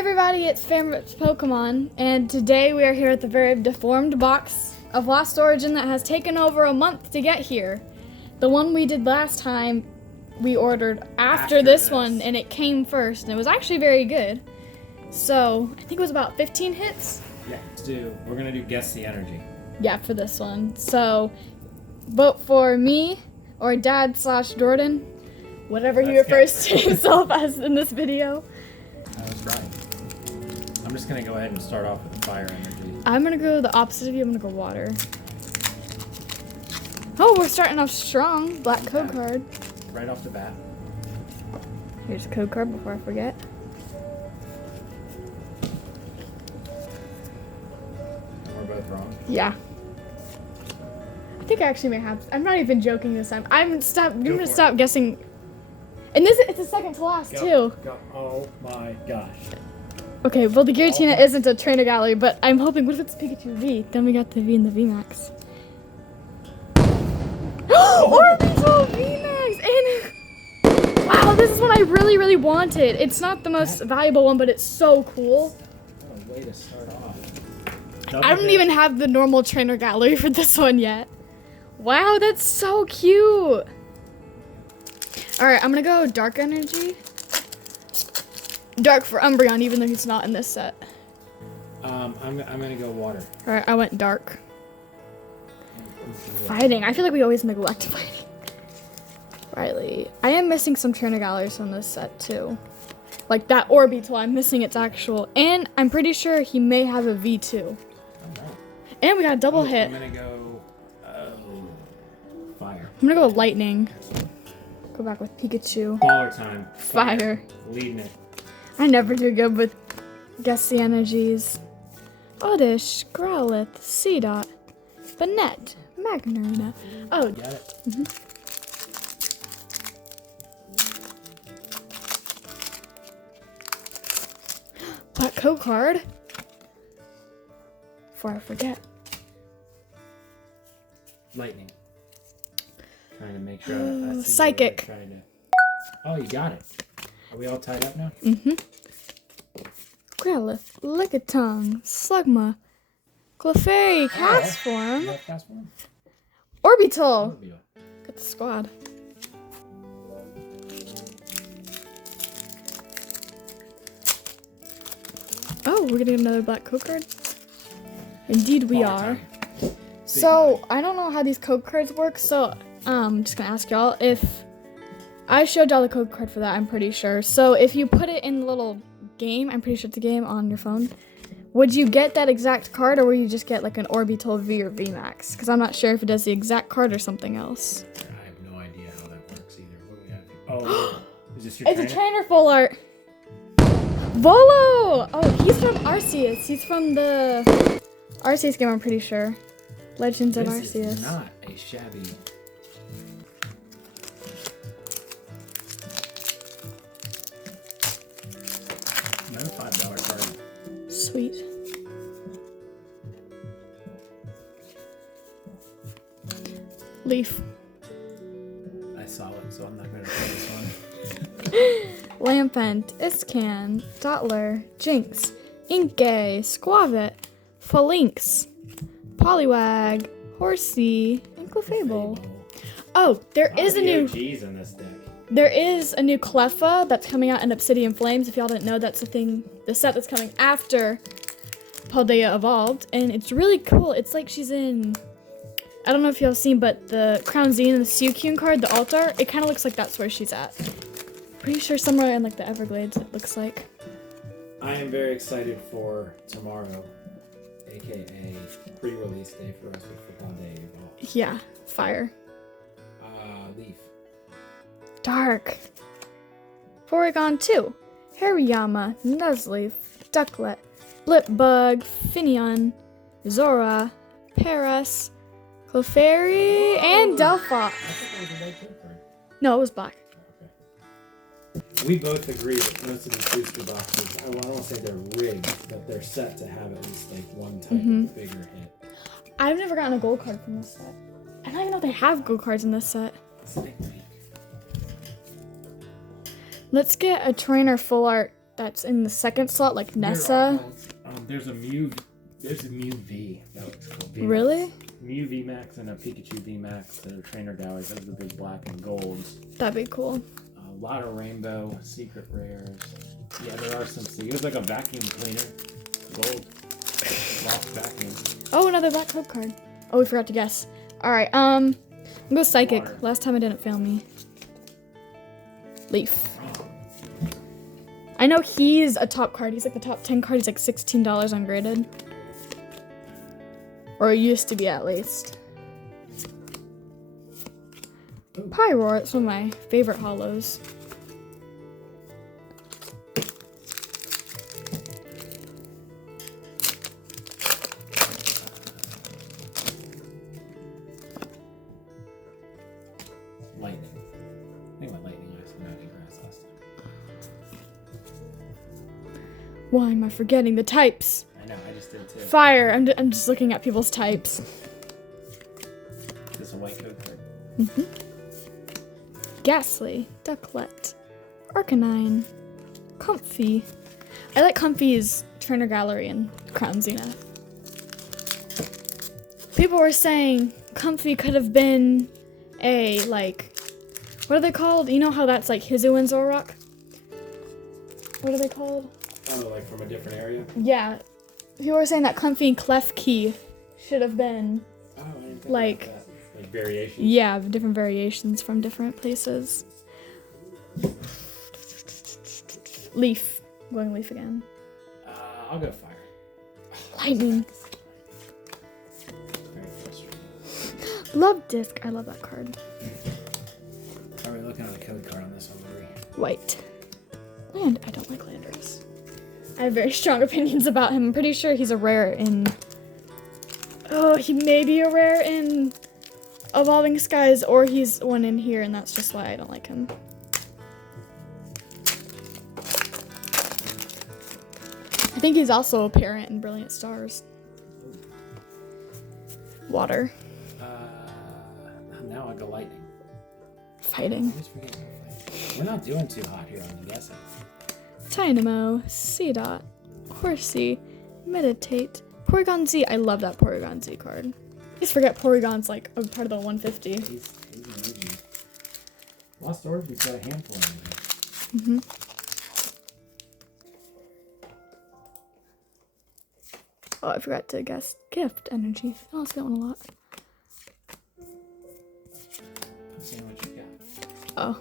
everybody, it's Favorite's Pokemon, and today we are here at the very deformed box of Lost Origin that has taken over a month to get here. The one we did last time, we ordered after this one, and it came first, and it was actually very good. So, I think it was about 15 hits? Yeah, we're gonna do Guess the Energy. Yeah, for this one. So, vote for me, or Dad/Jordan, whatever he refers to himself as in this video. That was right. I'm just gonna go ahead and start off with the fire energy. I'm gonna go the opposite of you. I'm gonna go water. Oh, we're starting off strong. Black code card. Right off the bat. Here's a code card before I forget. And we're both wrong. Yeah. I think I actually may have. I'm not even joking this time. I'm gonna stop guessing. And it's a second to last too. Go. Oh my gosh. Okay, well the Giratina isn't a trainer gallery, but I'm hoping. What if it's Pikachu V? Then we got the V and the VMAX. Orbital VMAX! And wow, this is what I really wanted. It's not the most valuable one, but it's so cool. What a way to start off. I don't even have the normal trainer gallery for this one yet. Wow, that's so cute. Alright, I'm gonna go Dark Energy. Dark for Umbreon, even though he's not in this set. I'm gonna go water. Alright, I went Dark. Fighting. I feel like we always neglect fighting. Riley. I am missing some trainer galleries from this set too. Like that Orbital, I'm missing its actual. And I'm pretty sure he may have a V2. Oh, no. And we got a double hit. I'm gonna go fire. I'm gonna go Lightning. Go back with Pikachu. Baller time. Fire. Leading it. I never do good with Guess the Energies. Oddish, Growlithe, Seedot, Banette, Magnerina. Oh, Got it. Black code card. Before I forget. Lightning. Trying to make sure that's Psychic. Oh, you got it. Are we all tied up now? Growlithe, Lickitung, Slugma, Clefairy, Castform, You got fast form? Orbital. Got the squad. Oh, we're getting another black code card? Indeed we are. So, I don't know how these code cards work, so I'm just gonna ask y'all if I showed y'all the code card for that, I'm pretty sure. So if you put it in the little game, I'm pretty sure it's a game on your phone, would you get that exact card or will you just get like an Orbital V or VMAX? Because I'm not sure if it does the exact card or something else. I have no idea how that works either. What do we have? Oh, is this your It's a trainer full art. Volo! Oh, he's from Arceus. He's from the Arceus game, I'm pretty sure. Legends of Arceus. This is not a shabby... Another $5 card. Sweet. Leaf. I saw it, so I'm not going to play this one. Lampent, Iscan, Dottler, Jinx, Inkay, Squavit, Phalanx, Poliwag, Horsey, and Clefable. Oh, there is a new... OGs in this deck. There is a new Cleffa that's coming out in Obsidian Flames. If y'all didn't know, that's the set that's coming after Paldea Evolved. And it's really cool. It's like she's in... I don't know if y'all seen, but the Crown Zenith and the Suicune card, the altar, it kind of looks like that's where she's at. Pretty sure somewhere in like the Everglades it looks like. I am very excited for tomorrow, aka pre-release day for us with Paldea Evolved. Yeah, fire. Leaf. Dark. Porygon 2. Hariyama, Nuzleaf, Ducklet, Blipbug, Finneon, Zora, Paras, Clefairy, and Delphox. I thought that was a white code card. No, it was black. Okay. We both agree that most of these booster boxes, I won't say they're rigged, but they're set to have at least like one type of bigger hit. I've never gotten a gold card from this set. I don't even know if they have gold cards in this set. Sneak peek. Let's get a trainer full art that's in the second slot, like Nessa. There's a Mew V. That looks cool. VMAX. Really? Mew VMAX and a Pikachu VMAX. They're trainer galleries. Those are the big black and golds. That'd be cool. A lot of rainbow, secret rares. Yeah, there are some. It was like a vacuum cleaner. Gold. Lost vacuum. Oh, another black code card. Oh, we forgot to guess. Alright, I'm go Psychic. Water. Last time it didn't fail me. Leaf. I know he's a top card. He's like the top 10 card. He's like $16 ungraded. Or it used to be at least. Parrot. It's one of my favorite hollows. Lightning. I think my lightning last time. I grass last time. Why am I forgetting the types? I know, I just did too. Fire. I'm just looking at people's types. Is this a white code card? Mm-hmm. Ghastly. Ducklet. Arcanine. Comfy. I like Comfy's Trainer Gallery and Crown Zenith. People were saying Comfy could have been a, like, what are they called? You know how that's like Hizu and Zoroark? What are they called? Oh, like from a different area? Yeah. People were saying that Comfy and Klefki should have been, Oh, I didn't think like, about that. Like variations? yeah, different variations from different places. Leaf. I'm going Leaf again. I'll go fire. Lightning. Very frustrating. Love Disc. I love that card. Are we looking at the code card on this one, Marie? White. Land. I don't like Landers. I have very strong opinions about him. I'm pretty sure he's a rare in... Oh, he may be a rare in Evolving Skies, or he's one in here, and that's just why I don't like him. I think he's also a parent in Brilliant Stars. Water. Now I'll go lightning. Fighting. I always forget to fight. We're not doing too hot here on the guessing. Dynamo. Seedot. Horsey. Meditate. Porygon Z. I love that Porygon Z card. I just forget Porygon's like a part of the 150. He's amazing. Lost Orb, we've got a handful of them. Mm-hmm. Oh, I forgot to guess Gift Energy. I also get one a lot. I'm seeing what you got. Oh.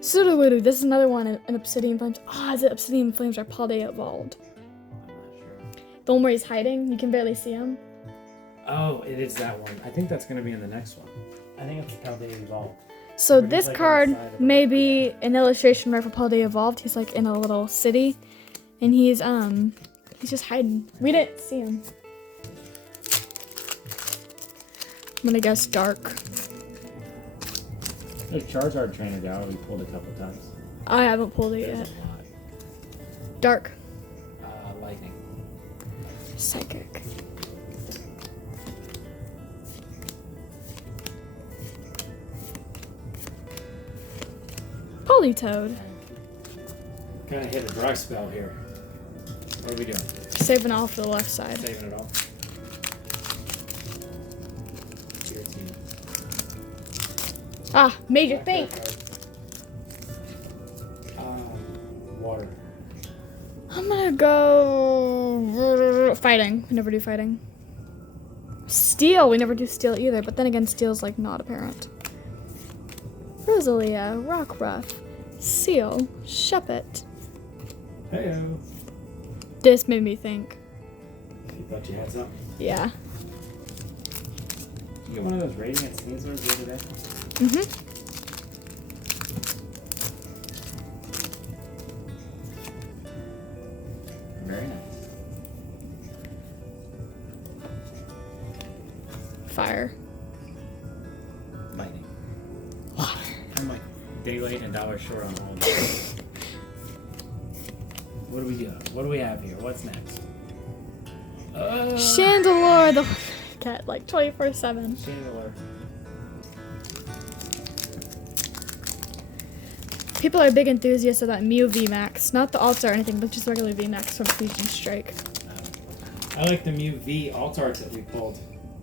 Sudowoodo. This is another one in Obsidian Flames. Ah, is it Obsidian Flames or Paldea Evolved? I'm not sure. The one where he's hiding. You can barely see him. Oh, it is that one. I think that's going to be in the next one. I think it's how they evolved. So Where he's, this like, on the card side of it. may be an illustration right for Paldea Evolved. He's like in a little city, and he's just hiding. We didn't see him. I'm gonna guess Dark. There's Charizard Trainer Gallery we pulled a couple times. I haven't pulled it There's yet. a lot. Dark. Lightning. Psychic. Politoed. Kind of hit a dry spell here. What are we doing? Saving all for the left side. Saving it all? Your team. Ah, made you think. Water. I'm gonna go fighting. We never do fighting. Steel. We never do steel either. But then again, steel's like not apparent. Rosalia, Rockruff, Seal, Shuppet. Heyo. This made me think. You thought you had something? Yeah. You get one of those Radiant Sneasers the other day? Mm-hmm. Very nice. Fire. Lightning. Water. I'm like day late and $1 short on all. What do we do? What do we have here? What's next? Chandelure, the one I get like 24/7. Chandelure. People are big enthusiasts of that Mew VMAX. Not the Alta or anything, but just regular VMAX from Fusion Strike. I like the Mew V alt art that we pulled.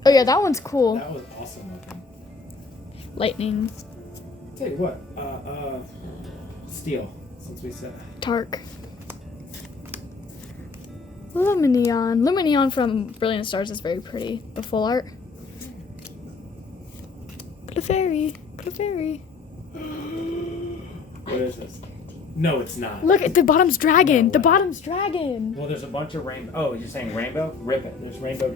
Oh yeah, that one's cool. That was awesome looking. Lightning. Tell you what, Steel, since we said. Tark. Lumineon. Lumineon from Brilliant Stars is very pretty. The full art. Clefairy. Clefairy. What is this? No, it's not. Look at the bottom's dragon. No The way. bottom's dragon. Well, there's a bunch of rainbow. Oh, you're saying rainbow? Rip it. There's rainbow.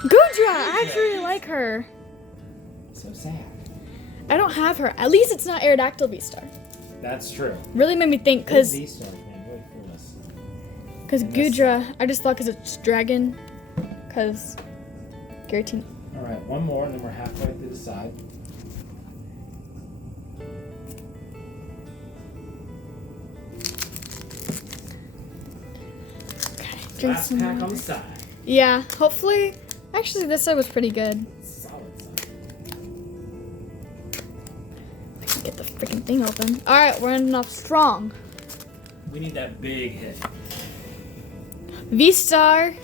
Gudra! I actually really like her. So sad. I don't have her. At least it's not Aerodactyl V-Star. That's true. Really made me think because V-Stars, man. Really coolness. Gudra, I just thought because it's dragon. Because Giratina. All right, one more, and then we're halfway through the side. Drink Last some pack water. on the side. Yeah, hopefully. Actually, this side was pretty good. Solid side. I can get the freaking thing open. All right, we're ending off strong. We need that big hit. V-Star.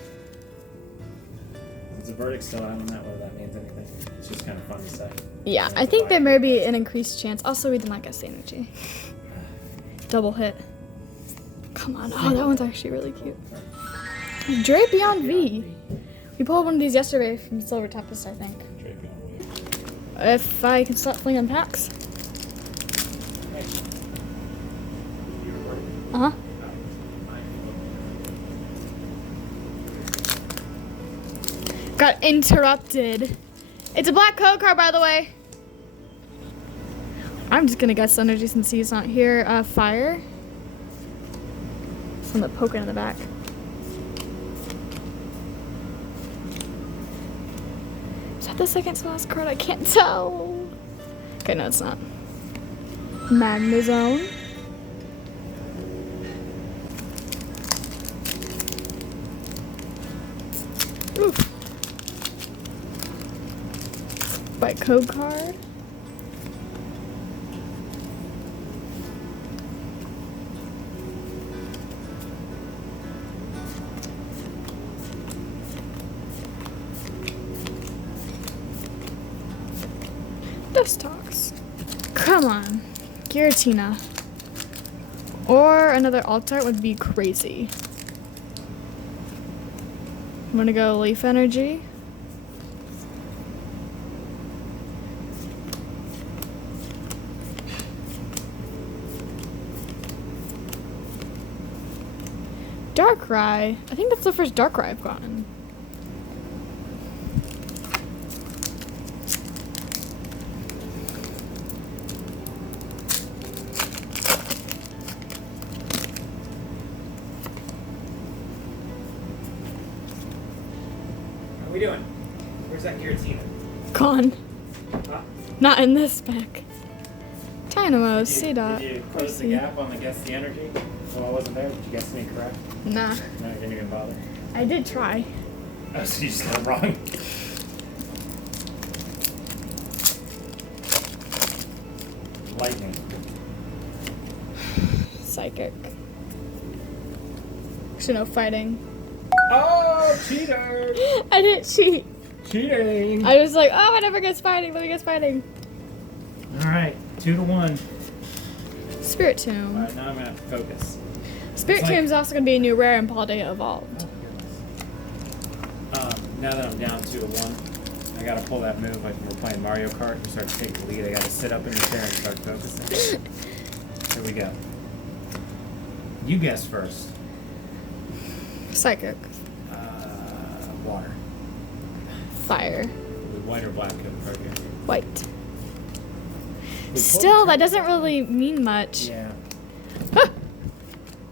It's a verdict still. I don't know whether that means anything. It's just kind of fun to say. Yeah, I think there may be an increased chance. Also, we did not get energy. Double hit. Come on. Oh, that one's actually really cute. Drapion V. We pulled one of these yesterday from Silver Tempest, I think. If I can stop flinging packs. Uh-huh. Got interrupted. It's a black code card, by the way. I'm just gonna guess energy since he's not here. Fire. From the poker in the back. Is that the second to last card? I can't tell. Okay, no, it's not. Magnezone. Oof. White code card. Dustox. Come on. Giratina. Or another alt art would be crazy. I'm gonna go Leaf Energy. Darkrai. I think that's the first Darkrai I've gotten. How are we doing? Where's that Giratina? Gone. Huh? Not in this pack. Dynamo, Did C-Dot. you close the gap on the guess the energy? Well, I wasn't there. Did you guess me correct? Nah. No, you didn't even bother. I did try. Oh, so you just got it wrong. Lightning. Psychic. Actually, no, fighting. Oh, cheater! I didn't cheat. Cheating! I was like, oh, I never guess fighting. Let me guess fighting. Alright, 2-1. Spirit Tomb. Alright, now I'm gonna have to focus. Spirit It's like- Tomb's also going to be a new rare in Paldea Evolved. Oh, goodness. Now that I'm down 2-1, I gotta pull that move like when we're playing Mario Kart and start to take the lead. I gotta sit up in the chair and start focusing. Here we go. You guess first. Psychic. Water. Fire. With white or black coat card here. White. Still, that doesn't really mean much. Yeah. Ah!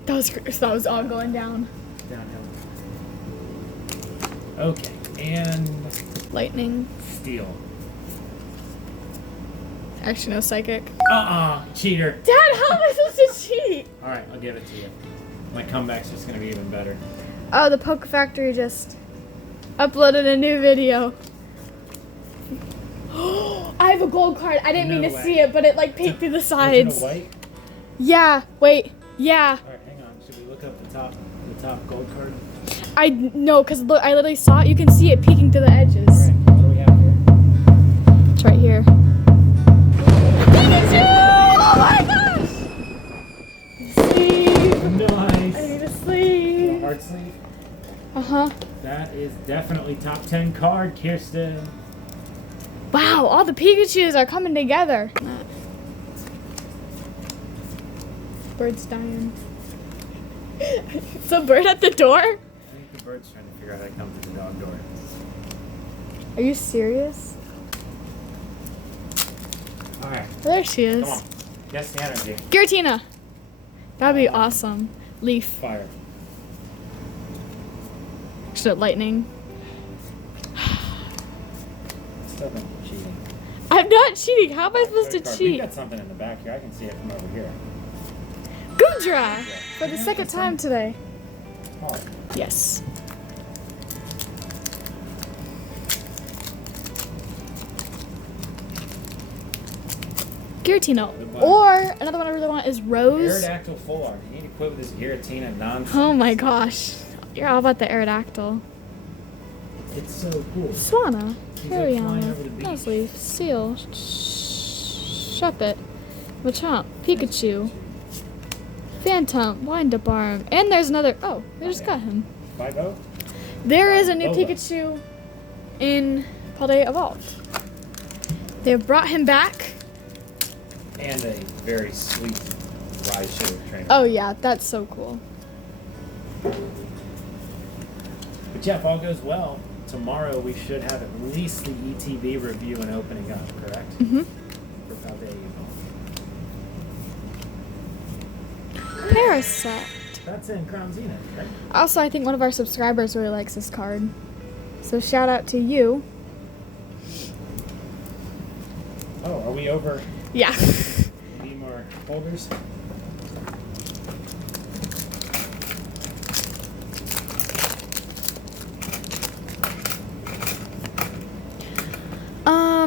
That was all going down. Downhill. Okay, and Lightning. steel. Actually, no psychic. Cheater. Dad, how am I supposed to cheat? Alright, I'll give it to you. My comeback's just gonna be even better. Oh, the Poke Factory just uploaded a new video. I have a gold card. I didn't mean No to way. see it, but it like peeked through the Is it sides. a white? Yeah, wait. Yeah. Alright, hang on. Should we look up the top gold card? I know, because look, I literally saw it. You can see it peeking through the edges. Alright, what do we have here? It's right here. Pikachu! Oh my gosh! Sleep. Nice. I need to sleep. Hard sleeve. Uh-huh. That is definitely top 10 card, Kirsten. Wow, all the Pikachus are coming together. Bird's dying. Is a bird at the door? I think the bird's trying to figure out how to come to the dog door. Are you serious? Alright, There she is. come on. Guess the energy. Giratina. That'd be awesome. Leaf. Fire. Shit, lightning. Still not cheating. I'm not cheating. How am I supposed to Card. We've cheat? got something in the back here. I can see it from over here. Goodra! For the second time today. Oh. Yes. Giratina. Or another one I really want is Rose. Aerodactyl full art. You need to quit with this Giratina nonsense. Oh my gosh. You're all about the Aerodactyl. It's so cool. Swanna. He's like flying Harryana. over the beach. Nuzleaf. Seal. Shuppet. Machamp. Pikachu. Phantom. Wind-up arm. And there's another. Oh, we just got him. 5-0? There is a new Boba. Pikachu in Paldea Evolved. They've brought him back. And a very sweet rise shader trainer. Oh yeah, that's so cool. But yeah, if all goes well, tomorrow we should have at least the ETB review and opening up, correct? Mm-hmm. For Paldea Evolved. Parasect. That's in Crown Zenith, right? Also, I think one of our subscribers really likes this card. So shout out to you. Oh, are we over? Yeah. Need more holders?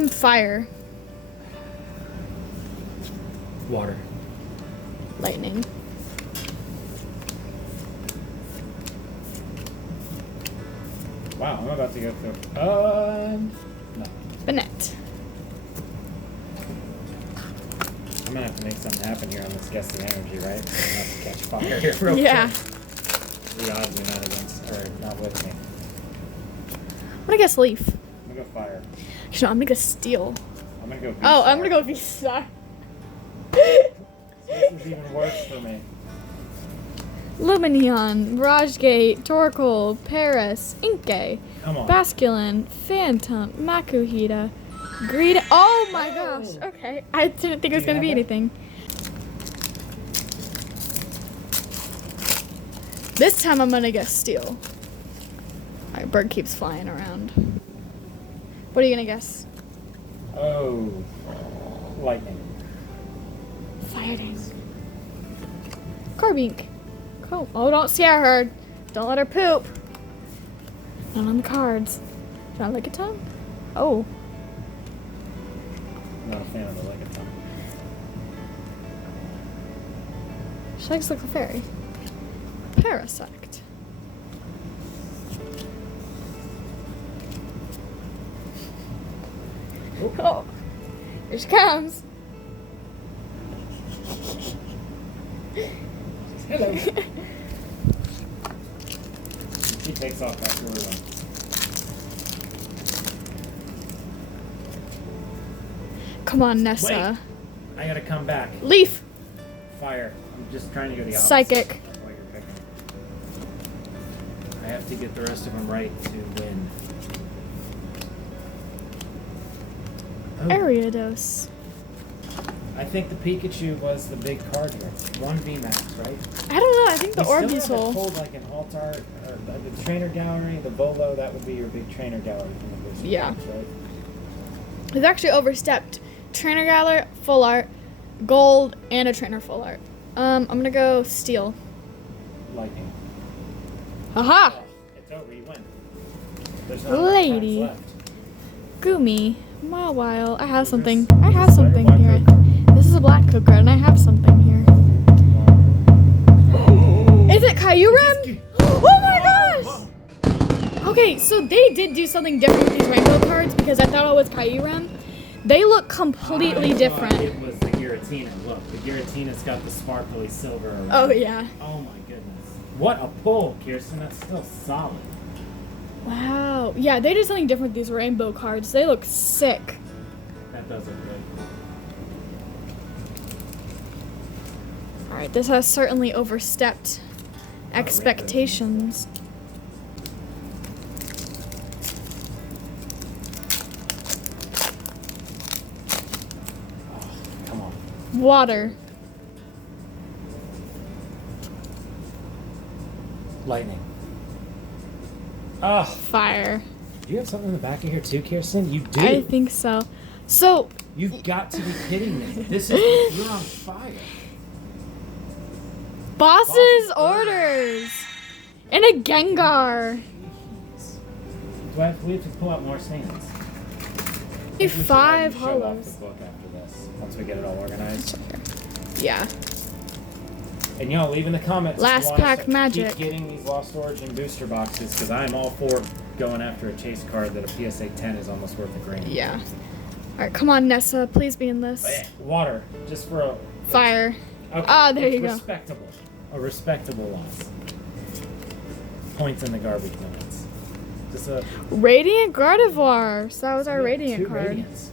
Fire. Water. Lightning. Wow, I'm about to go through. No. Banette. I'm gonna have to make something happen here on this Guess the Energy, right? I'm gonna have to catch fire here real Yeah. quick. The odds are not against, or not with me. I'm gonna guess Leaf. I'm gonna go fire. Actually, no, I'm gonna guess Steel. I'm gonna go V Oh, I'm star. gonna go V-Star. This is even worse for me. Lumineon, Miragegate, Torkoal, Paris, Inkay, Come on. Basculin, Phantom, Makuhita, Greed. Oh my gosh. Okay. I didn't think it was Do you going to be have anything. This time I'm going to guess Steel. My bird keeps flying around. What are you going to guess? Oh. Lightning. Fighting. Carbink. Cool. Oh, don't scare her. Don't let her poop. Not on the cards. Do I lick a tongue? Oh. Not a fan of the Legaton. She likes the Clefairy. Parasect. Oh. Here she comes. Hello. She takes off after we run. Come on, Nessa. Wait. I gotta come back. Leaf. Fire. I'm just trying to go the opposite. Psychic. of what you're picking. I have to get the rest of them right to win. Oh, Ariados. I think the Pikachu was the big card here. 1 VMAX, right? I don't know. I think the We still haven't Orbeezle. pulled like an Altar, the Trainer Gallery, the Volo. That would be your big Trainer Gallery from the booster Yeah. packs, right? We've actually overstepped Trainer Galler, Full Art, Gold, and a Trainer Full Art. I'm gonna go Steel. Lightning. Haha! Oh, it's over. You win. There's not enough Lady. cards left. Goomy. Mawile. I have something. Cougars. I have something Black here. Cougars. This is a black cooker, and I have something here. it Kyurem? Oh my gosh! Okay, so they did do something different with these rainbow cards because I thought it was Kyurem. They look completely different. It was the Giratina. Look, the Giratina's got the sparkly silver around. Oh yeah. Oh my goodness. What a pull, Kirsten. That's still solid. Wow. Yeah, they did something different with these rainbow cards. They look sick. That does look good. Alright, this has certainly overstepped expectations. Come on. Water. Lightning. Oh, Fire. do you have something in the back of here too, Kirsten? You do. I think so. So, You've got to be kidding me. You're on fire. boss's orders. And a Gengar. We have to pull out more stands. I think we should 5 show off hollows. the book after this, once we get it all organized. Yeah. And y'all leave in the comments. Last if you want us pack to magic. Keep getting these Lost Origin booster boxes because I'm all for going after a chase card that a PSA 10 is almost worth a grand. Yeah. Alright, come on, Nessa. Please be in this. Water, just for a Fire. okay. Ah, there you go. Respectable. A respectable loss. Points in the garbage minutes. Just a Radiant Gardevoir. So that was our two Radiant card. Radiants.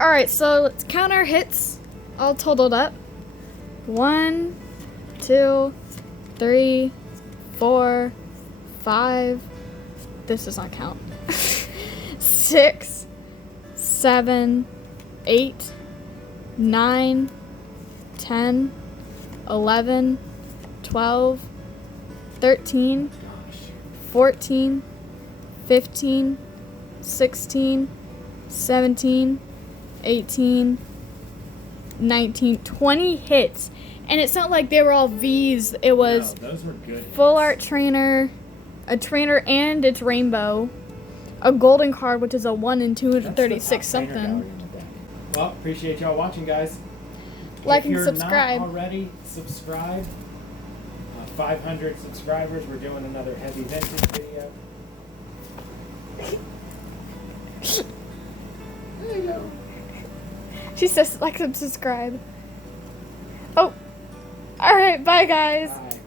Alright, so let's count our hits all totaled up. 1, 2, 3, 4, 5. This does not count. 6, 7, 8, 9, 10, 11, 12, 13, 14, 15, 16, 17, 18, 19, 20 hits. And it's not like they were all V's. It was No, those were good. full art trainer, a trainer and its rainbow, a golden card, which is a 1 in 236 something. Well, appreciate y'all watching, guys. Like if and you're subscribe. Not already, subscribe. 500 subscribers. We're doing another heavy vintage video. There you go. She says like and subscribe. Oh, all right, bye guys. Bye.